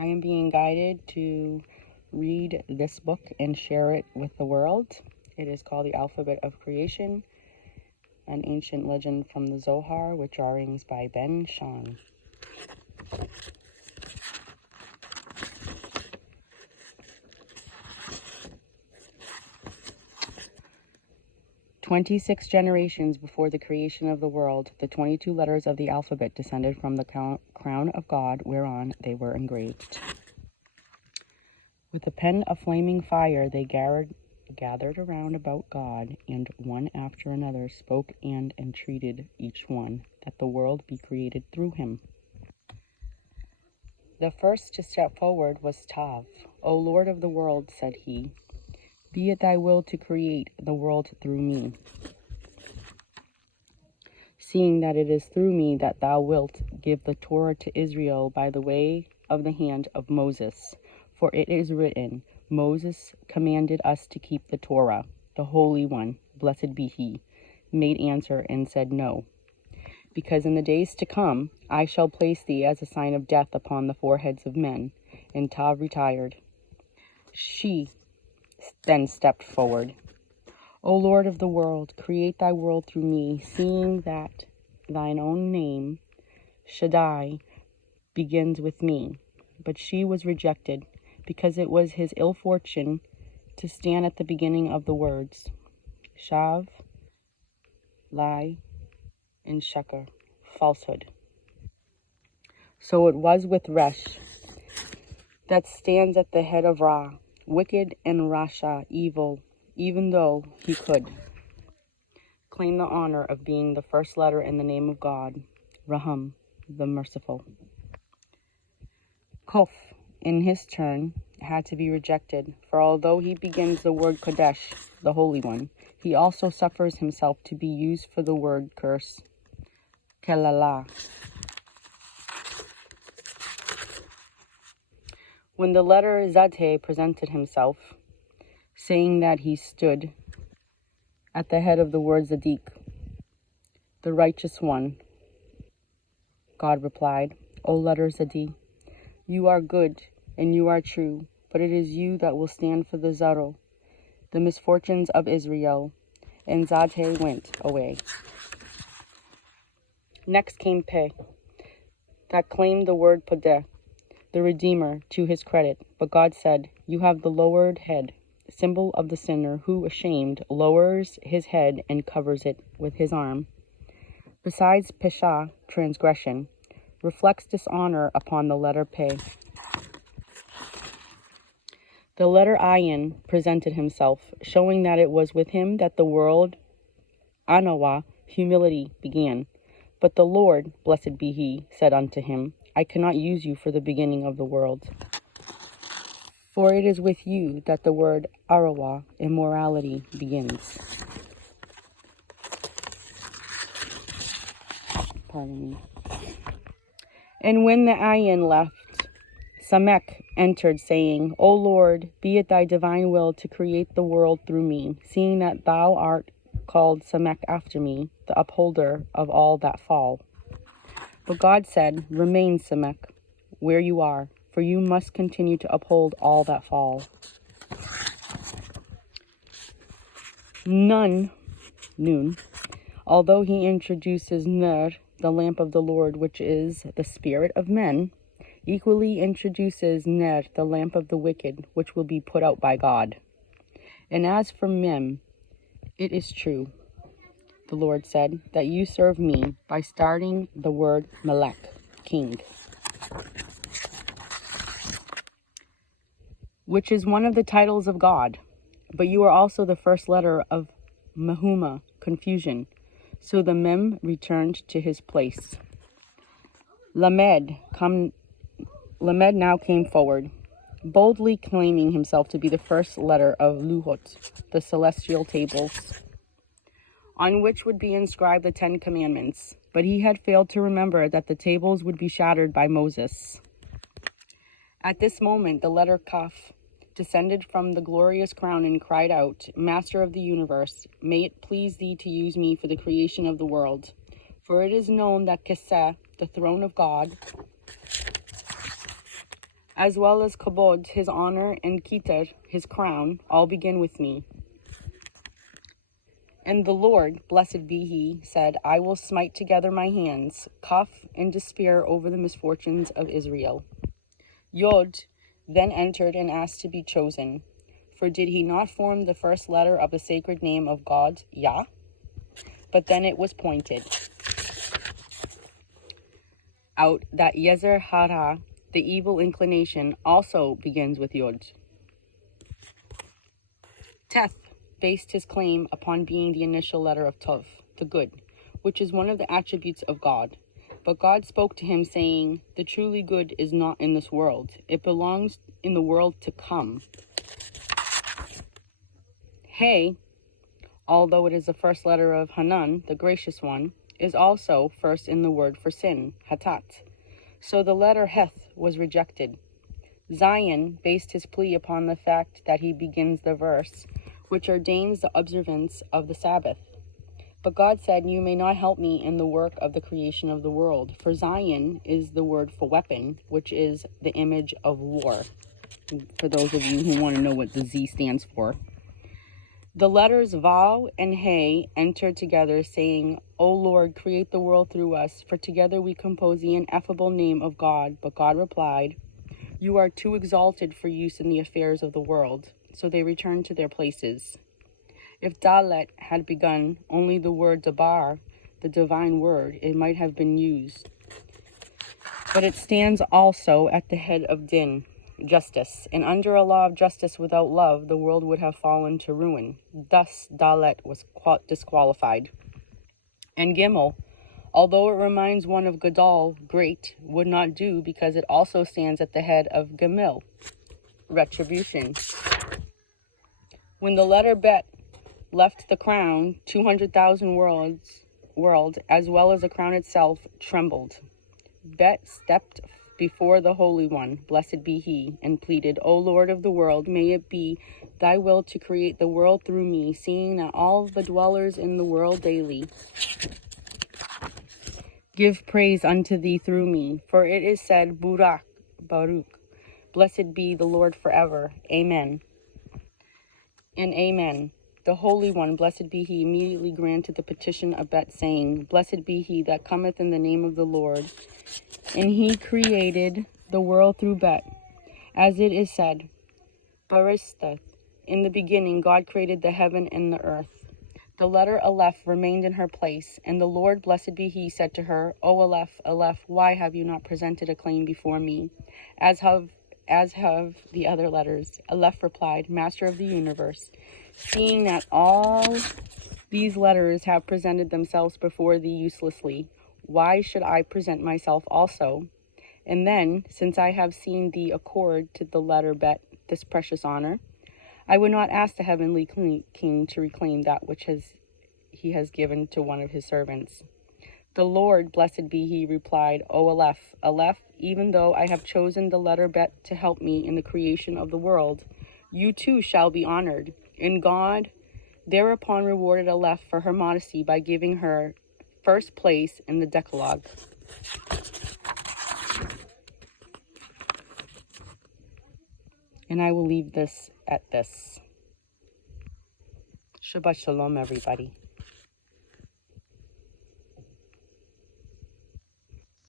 I am being guided to read this book and share it with the world. It is called The Alphabet of Creation, an ancient legend from the Zohar with drawings by Ben Shahn. "26 generations before the creation of the world, the 22 letters of the alphabet descended from the crown of God whereon they were engraved. With a pen of flaming fire, they gathered around about God, and one after another spoke and entreated each one that the world be created through him. The first to step forward was Tav. O Lord of the world, said he, be it thy will to create the world through me, seeing that it is through me that thou wilt give the Torah to Israel by the way of the hand of Moses. For it is written, Moses commanded us to keep the Torah. The Holy One, blessed be he, made answer and said, No, because in the days to come I shall place thee as a sign of death upon the foreheads of men. And Tav retired. She then stepped forward. O Lord of the world, create thy world through me, seeing that thine own name, Shaddai, begins with me. But she was rejected, because it was his ill fortune to stand at the beginning of the words, Shav, lie, and Sheker, falsehood. So it was with Resh, that stands at the head of Ra, wicked and Rasha, evil, even though he could claim the honor of being the first letter in the name of God, Raham, the merciful. Kof, in his turn, had to be rejected, for although he begins the word Kodesh, the Holy One, he also suffers himself to be used for the word curse, Kelala. When the letter Zadhe presented himself, saying that he stood at the head of the word Zadik, the righteous one, God replied, O letter Zadi, you are good and you are true, but it is you that will stand for the Zaro, the misfortunes of Israel. And Zadhe went away. Next came Pe, that claimed the word Podeh, the Redeemer, to his credit. But God said, you have the lowered head, symbol of the sinner who, ashamed, lowers his head and covers it with his arm. Besides Pesha, transgression, reflects dishonor upon the letter Pe. The letter Ayin presented himself, showing that it was with him that the word Anawa, humility, began. But the Lord, blessed be he, said unto him, I cannot use you for the beginning of the world. For it is with you that the word Arawa, immorality, begins. Pardon me. And when the Ayin left, Samek entered, saying, O Lord, be it thy divine will to create the world through me, seeing that thou art called Samek after me, the upholder of all that fall. But God said, Remain, Samek, where you are, for you must continue to uphold all that fall. Noon, although he introduces Ner, the lamp of the Lord, which is the spirit of men, equally introduces Ner, the lamp of the wicked, which will be put out by God. And as for Mem, it is true, the Lord said, that you serve me by starting the word Melech, king, which is one of the titles of God. But you are also the first letter of Mehuma, confusion. So the Mem returned to his place. Lamed now came forward, boldly claiming himself to be the first letter of Luhot, the celestial tables, on which would be inscribed the 10 Commandments. But he had failed to remember that the tables would be shattered by Moses. At this moment, the letter Kaf descended from the glorious crown and cried out, Master of the universe, may it please thee to use me for the creation of the world. For it is known that Keseh, the throne of God, as well as kabod, his honor, and kitar, his crown, all begin with me. And the Lord, blessed be he, said, I will smite together my hands, cough and despair over the misfortunes of Israel. Yod then entered and asked to be chosen. For did he not form the first letter of the sacred name of God, Yah? But then it was pointed out that Yezer Hara, the evil inclination, also begins with Yod. Teth based his claim upon being the initial letter of Tov, the good, which is one of the attributes of God. But God spoke to him, saying, the truly good is not in this world. It belongs in the world to come. Hey, although it is the first letter of Hanan, the gracious one, is also first in the word for sin, Hatat. So the letter Heth was rejected. Zion based his plea upon the fact that he begins the verse, which ordains the observance of the Sabbath. But God said, you may not help me in the work of the creation of the world, for Zion is the word for weapon, which is the image of war. For those of you who want to know what the Z stands for. The letters Vav and He entered together, saying, O Lord, create the world through us, for together we compose the ineffable name of God. But God replied, you are too exalted for use in the affairs of the world. So they returned to their places. If Dalet had begun only the word Dabar, the divine word, it might have been used. But it stands also at the head of Din, justice, and under a law of justice without love, the world would have fallen to ruin. Thus Dalet was disqualified. And Gimel, although it reminds one of Gadol, great, would not do because it also stands at the head of Gemil, retribution. When the letter Bet left the crown, 200,000 world, as well as the crown itself, trembled. Bet stepped before the Holy One, blessed be he, and pleaded, O Lord of the world, may it be thy will to create the world through me, seeing that all the dwellers in the world daily give praise unto thee through me. For it is said, Baruch, blessed be the Lord forever. Amen. And amen. The Holy One, blessed be he, immediately granted the petition of Bet, saying, blessed be he that cometh in the name of the Lord. And he created the world through Bet, as it is said, Baristeth, in the beginning God created the heaven and the earth. The letter Aleph remained in her place, and the Lord, blessed be he, said to her, O Aleph, Aleph, why have you not presented a claim before me, as have the other letters? Aleph replied, Master of the universe, seeing that all these letters have presented themselves before thee uselessly, why should I present myself also? And then, since I have seen thee accord to the letter Bet this precious honor, I would not ask the heavenly king to reclaim that which he has given to one of his servants. The Lord, blessed be he, replied, O Aleph, Aleph, even though I have chosen the letter Bet to help me in the creation of the world, you too shall be honored. And God thereupon rewarded Aleph for her modesty by giving her first place in the Decalogue. And I will leave this at this. Shabbat Shalom, everybody.